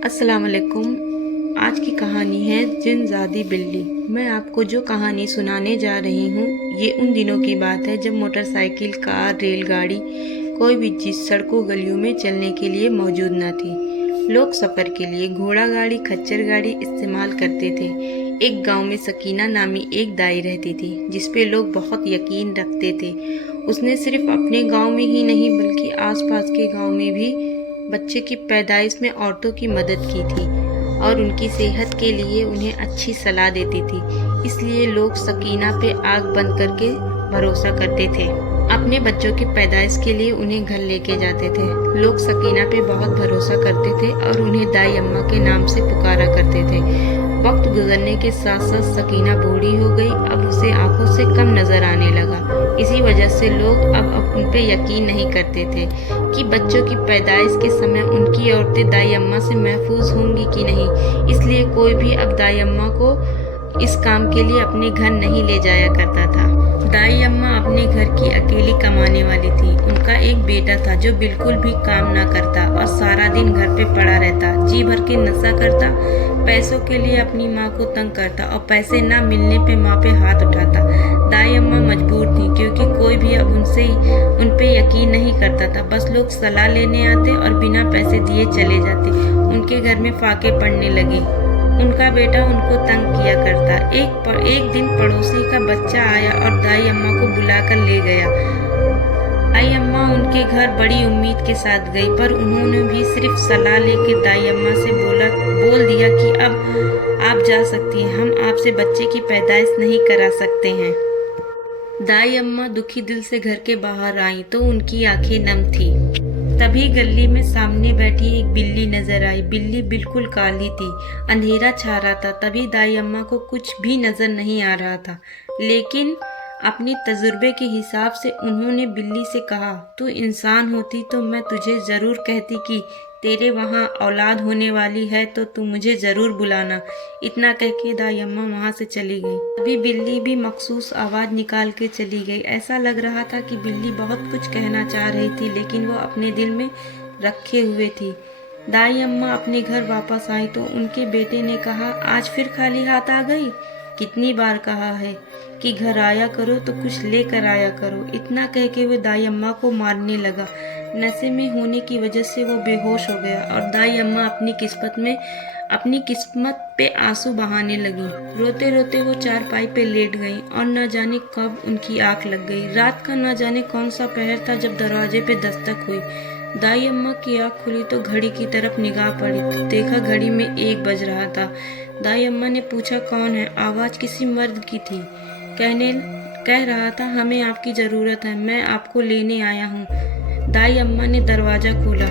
अस्सलाम वालेकुम। आज की कहानी है जिनज़ादी बिल्ली। मैं आपको जो कहानी सुनाने जा रही हूँ ये उन दिनों की बात है जब मोटरसाइकिल, कार, रेलगाड़ी कोई भी चीज़ सड़कों गलियों में चलने के लिए मौजूद न थी। लोग सफ़र के लिए घोड़ा गाड़ी, खच्चर गाड़ी इस्तेमाल करते थे। एक गांव में सकीना नामी एक दाई रहती थी जिस पे लोग बहुत यकीन रखते थे। उसने सिर्फ अपने गांव में ही नहीं बल्कि आसपास के गांव में भी बच्चे की पैदाइश में औरतों की मदद की थी और उनकी सेहत के लिए उन्हें अच्छी सलाह देती थी। इसलिए लोग सकीना पे आग बंद करके भरोसा करते थे। अपने बच्चों की पैदाइश के लिए उन्हें घर लेके जाते थे। लोग सकीना पे बहुत भरोसा करते थे और उन्हें दाई अम्मा के नाम से पुकारा करते थे। वक्त गुजरने के साथ साथ सकीना बूढ़ी हो गई। अब उसे आंखों से कम नजर आने लगा। इसी वजह से लोग अब उन पे यकीन नहीं करते थे कि बच्चों की पैदाइश के समय उनकी औरतें दाई अम्मा से महफूज होंगी कि नहीं। इसलिए कोई भी अब दाई अम्मा को इस काम के लिए अपने घर नहीं ले जाया करता था। दाई अम्मा अपने घर की अकेली कमाने वाली थी। उनका एक बेटा था जो बिल्कुल भी काम ना करता और सारा दिन घर पे पड़ा रहता, जी भर के नशा करता, पैसों के लिए अपनी माँ को तंग करता और पैसे ना मिलने पे माँ पे हाथ उठाता। दाई अम्मा मजबूर थी क्योंकि कोई भी अब उन पे यकीन नहीं करता था। बस लोग सलाह लेने आते और बिना पैसे दिए चले जाते। उनके घर में फाके पड़ने लगे। उनका बेटा उनको तंग किया करता। एक दिन पड़ोसी का बच्चा आया और दाई अम्मा को बुलाकर ले गया। दाई अम्मा उनके घर बड़ी उम्मीद के साथ गई, पर उन्होंने भी सिर्फ सलाह लेके दाई अम्मा से बोल दिया कि अब आप जा सकती हैं, हम आपसे बच्चे की पैदाइश नहीं करा सकते हैं। दाई अम्मा दुखी दिल से घर के बाहर आई तो उनकी आंखें नम थी। तभी गली में सामने बैठी एक बिल्ली नजर आई। बिल्ली बिल्कुल काली थी। अंधेरा छा रहा था। तभी दाई अम्मा को कुछ भी नजर नहीं आ रहा था, लेकिन अपनी तजुर्बे के हिसाब से उन्होंने बिल्ली से कहा, तू इंसान होती तो मैं तुझे जरूर कहती कि तेरे वहाँ औलाद होने वाली है तो तू मुझे जरूर बुलाना। इतना कह के दाई अम्मा वहाँ से चली गई। अभी बिल्ली भी मखसूस आवाज निकाल के चली गई। ऐसा लग रहा था कि बिल्ली बहुत कुछ कहना चाह रही थी, लेकिन वो अपने दिल में रखे हुए थी। दाई अम्मा अपने घर वापस आई तो उनके बेटे ने कहा, आज फिर खाली हाथ आ गई? कितनी बार कहा है कि घर आया करो तो कुछ लेकर आया करो। इतना कह के वो दाई अम्मा को मारने लगा। नशे में होने की वजह से वो बेहोश हो गया और दाई अम्मा अपनी किस्मत पे आंसू बहाने लगी। रोते रोते वो चारपाई पे लेट गई और न जाने कब उनकी आंख लग गई। रात का न जाने कौन सा पहर था जब दरवाजे पे दस्तक हुई। दाई अम्मा की आंख खुली तो घड़ी की तरफ निगाह पड़ी तो देखा घड़ी में 1 बज रहा था। दाई अम्मा ने पूछा, कौन है? आवाज किसी मर्द की थी। कह रहा था, हमें आपकी जरूरत है, मैं आपको लेने आया हूँ। दाई अम्मा ने दरवाजा खोला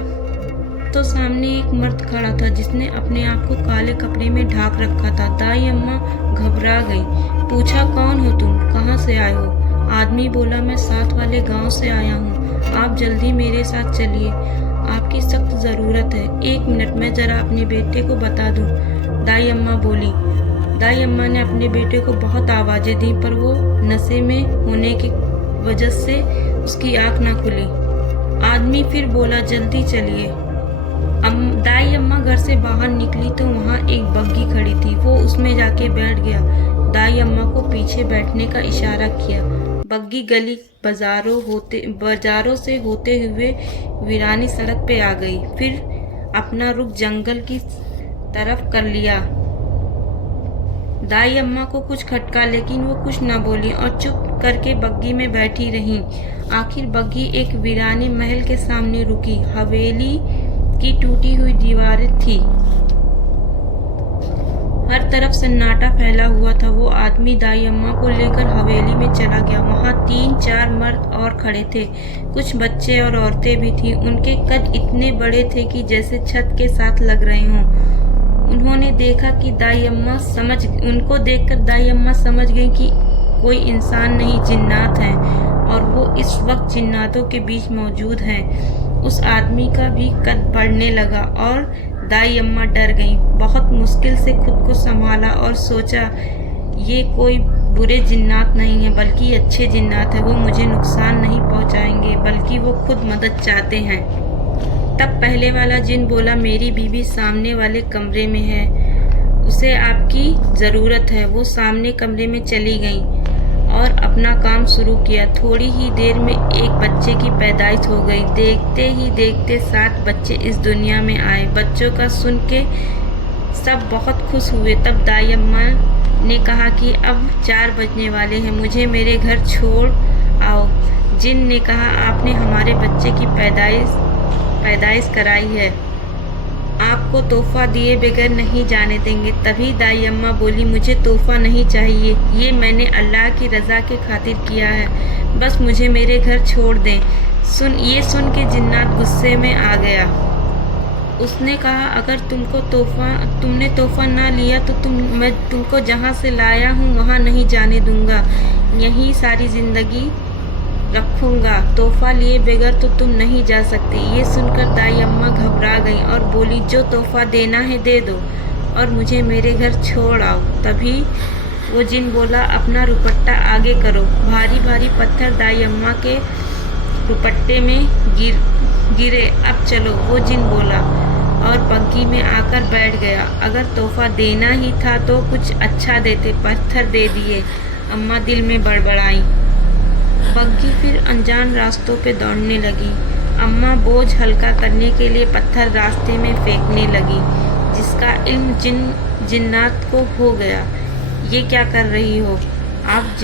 तो सामने एक मर्द खड़ा था जिसने अपने आप को काले कपड़े में ढाक रखा था। दाई अम्मा घबरा गई। पूछा, कौन हो तुम? कहाँ से आए हो? आदमी बोला, मैं साथ वाले गांव से आया हूँ, आप जल्दी मेरे साथ चलिए, आपकी सख्त जरूरत है। 1 मिनट, मैं जरा अपने बेटे को बता दूं। दाई अम्मा बोली। दाई अम्मा ने अपने बेटे को बहुत आवाजें दी, पर वो नशे में होने की वजह से उसकी आंख ना खुली। आदमी फिर बोला, जल्दी चलिए। दाई अम्मा घर से बाहर निकली तो वहाँ एक बग्गी खड़ी थी। वो उसमें जाके बैठ गया। दाई अम्मा को पीछे बैठने का इशारा किया। बग्गी गली बाजारों से होते हुए वीरानी सड़क पे आ गई। फिर अपना रुख जंगल की तरफ कर लिया। दाई अम्मा को कुछ खटका, लेकिन वो कुछ न बोली और चुप करके बग्गी में बैठी रही। आखिर बग्गी एक वीराने महल के सामने रुकी। हवेली की टूटी हुई दीवारें थी। हर तरफ सन्नाटा फैला हुआ था। वो आदमी दाई अम्मा को लेकर हवेली में चला गया। वहाँ 3-4 मर्द और खड़े थे। कुछ बच्चे और औरतें भी थी। उनके कद इतने बड़े थे कि जैसे छत के साथ लग रहे हों। उनको देखकर दाई अम्मा समझ गई कि कोई इंसान नहीं, जिन्नात हैं और वो इस वक्त जिन्नातों के बीच मौजूद हैं। उस आदमी का भी कद बढ़ने लगा और दाई अम्मा डर गई। बहुत मुश्किल से खुद को संभाला और सोचा, ये कोई बुरे जिन्नात नहीं है बल्कि अच्छे जिन्नात है। वो मुझे नुकसान नहीं पहुंचाएंगे बल्कि वो खुद मदद चाहते हैं। तब पहले वाला जिन बोला, मेरी बीवी सामने वाले कमरे में है, उसे आपकी ज़रूरत है। वो सामने कमरे में चली गई और अपना काम शुरू किया। थोड़ी ही देर में एक बच्चे की पैदाइश हो गई। देखते ही देखते 7 बच्चे इस दुनिया में आए। बच्चों का सुन के सब बहुत खुश हुए। तब दाई अम्मा ने कहा कि अब 4 बजने वाले हैं, मुझे मेरे घर छोड़ आओ। जिन ने कहा, आपने हमारे बच्चे की पैदाइश कराई है, आपको तोहफा दिए बगैर नहीं जाने देंगे। तभी दाई अम्मा बोली, मुझे तोहफा नहीं चाहिए, ये मैंने अल्लाह की रज़ा के खातिर किया है, बस मुझे मेरे घर छोड़ दें। ये सुन के जिन्नात गुस्से में आ गया। उसने कहा, अगर तुमने तोहफा ना लिया तो मैं तुमको जहाँ से लाया हूँ वहाँ नहीं जाने दूँगा, यहीं सारी ज़िंदगी रखूँगा। तोहफा लिए बगैर तो तुम नहीं जा सकती। ये सुनकर दाई अम्मा घबरा गई और बोली, जो तोहफा देना है दे दो और मुझे मेरे घर छोड़ आओ। तभी वो जिन बोला, अपना दुपट्टा आगे करो। भारी भारी पत्थर दाई अम्मा के दुपट्टे में गिरे। अब चलो, वो जिन बोला और बग्गी में आकर बैठ गया। अगर तोहफा देना ही था तो कुछ अच्छा देते, पत्थर दे दिए। अम्मा दिल में बड़बड़ाई। बग्गी फिर अनजान रास्तों पे दौड़ने लगी। अम्मा बोझ हल्का करने के लिए पत्थर रास्ते में फेंकने लगी, जिसका इल्म जिन्नात को हो गया। ये क्या कर रही हो आप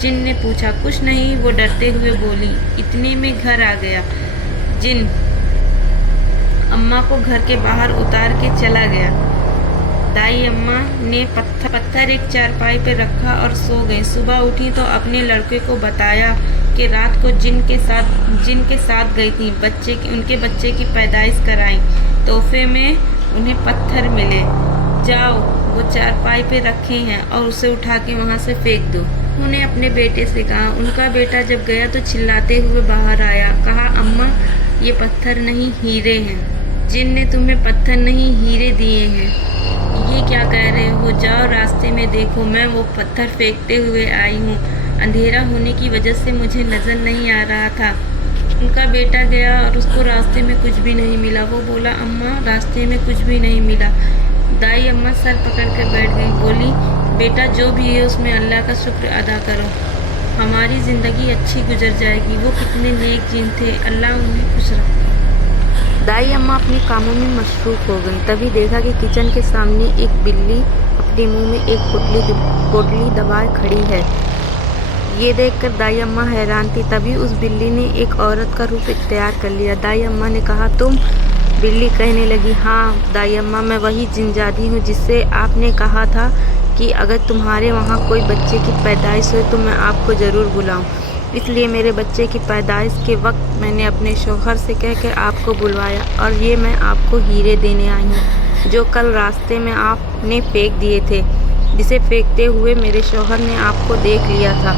जिन ने पूछा। कुछ नहीं, वो डरते हुए बोली। इतने में घर आ गया। जिन अम्मा को घर के बाहर उतार के चला गया। दाई अम्मा ने पत्थर एक चारपाई पर रखा और सो गई। सुबह उठी तो अपने लड़के को बताया कि रात को जिन के साथ गई थी, उनके बच्चे की पैदाइश कराई। तोहफे में उन्हें पत्थर मिले। जाओ, वो चारपाई पे रखे हैं और उसे उठा के वहाँ से फेंक दो। उन्होंने अपने बेटे से कहा। उनका बेटा जब गया तो चिल्लाते हुए बाहर आया। कहा, अम्मा, ये पत्थर नहीं, हीरे हैं। जिन ने तुम्हें पत्थर नहीं, हीरे दिए हैं। ये क्या कह रहे हो? जाओ, रास्ते में देखो, मैं वो पत्थर फेंकते हुए आई हूँ। अंधेरा होने की वजह से मुझे नज़र नहीं आ रहा था। उनका बेटा गया और उसको रास्ते में कुछ भी नहीं मिला। वो बोला, अम्मा, रास्ते में कुछ भी नहीं मिला। दाई अम्मा सर पकड़ कर बैठ गई। बोली, बेटा, जो भी है उसमें अल्लाह का शुक्र अदा करो, हमारी ज़िंदगी अच्छी गुजर जाएगी। वो कितने नेक जिन थे, अल्लाह उन्हें खुश रखे। दाई अम्मा अपने कामों में मशरूफ़ हो गई। तभी देखा कि किचन के सामने एक बिल्ली अपने मुंह में एक पोटली दबाए खड़ी है। ये देखकर दाई अम्मा हैरान थी। तभी उस बिल्ली ने एक औरत का रूप इख्तियार कर लिया। दाई अम्मा ने कहा, तुम? बिल्ली कहने लगी, हाँ दाई अम्मा, मैं वही जिनजादी हूँ जिससे आपने कहा था कि अगर तुम्हारे वहाँ कोई बच्चे की पैदाइश हो तो मैं आपको ज़रूर बुलाऊँ। इसलिए मेरे बच्चे की पैदाइश के वक्त मैंने अपने शौहर से कहकर आपको बुलवाया और ये मैं आपको हीरे देने आई हूँ, जो कल रास्ते में आपने फेंक दिए थे, जिसे फेंकते हुए मेरे शौहर ने आपको देख लिया था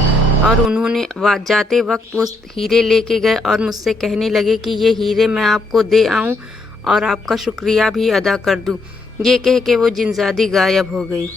और उन्होंने जाते वक्त वो हीरे लेके गए और मुझसे कहने लगे कि ये हीरे मैं आपको दे आऊँ और आपका शुक्रिया भी अदा कर दूँ। ये कह के वो जिनजादी गायब हो गई।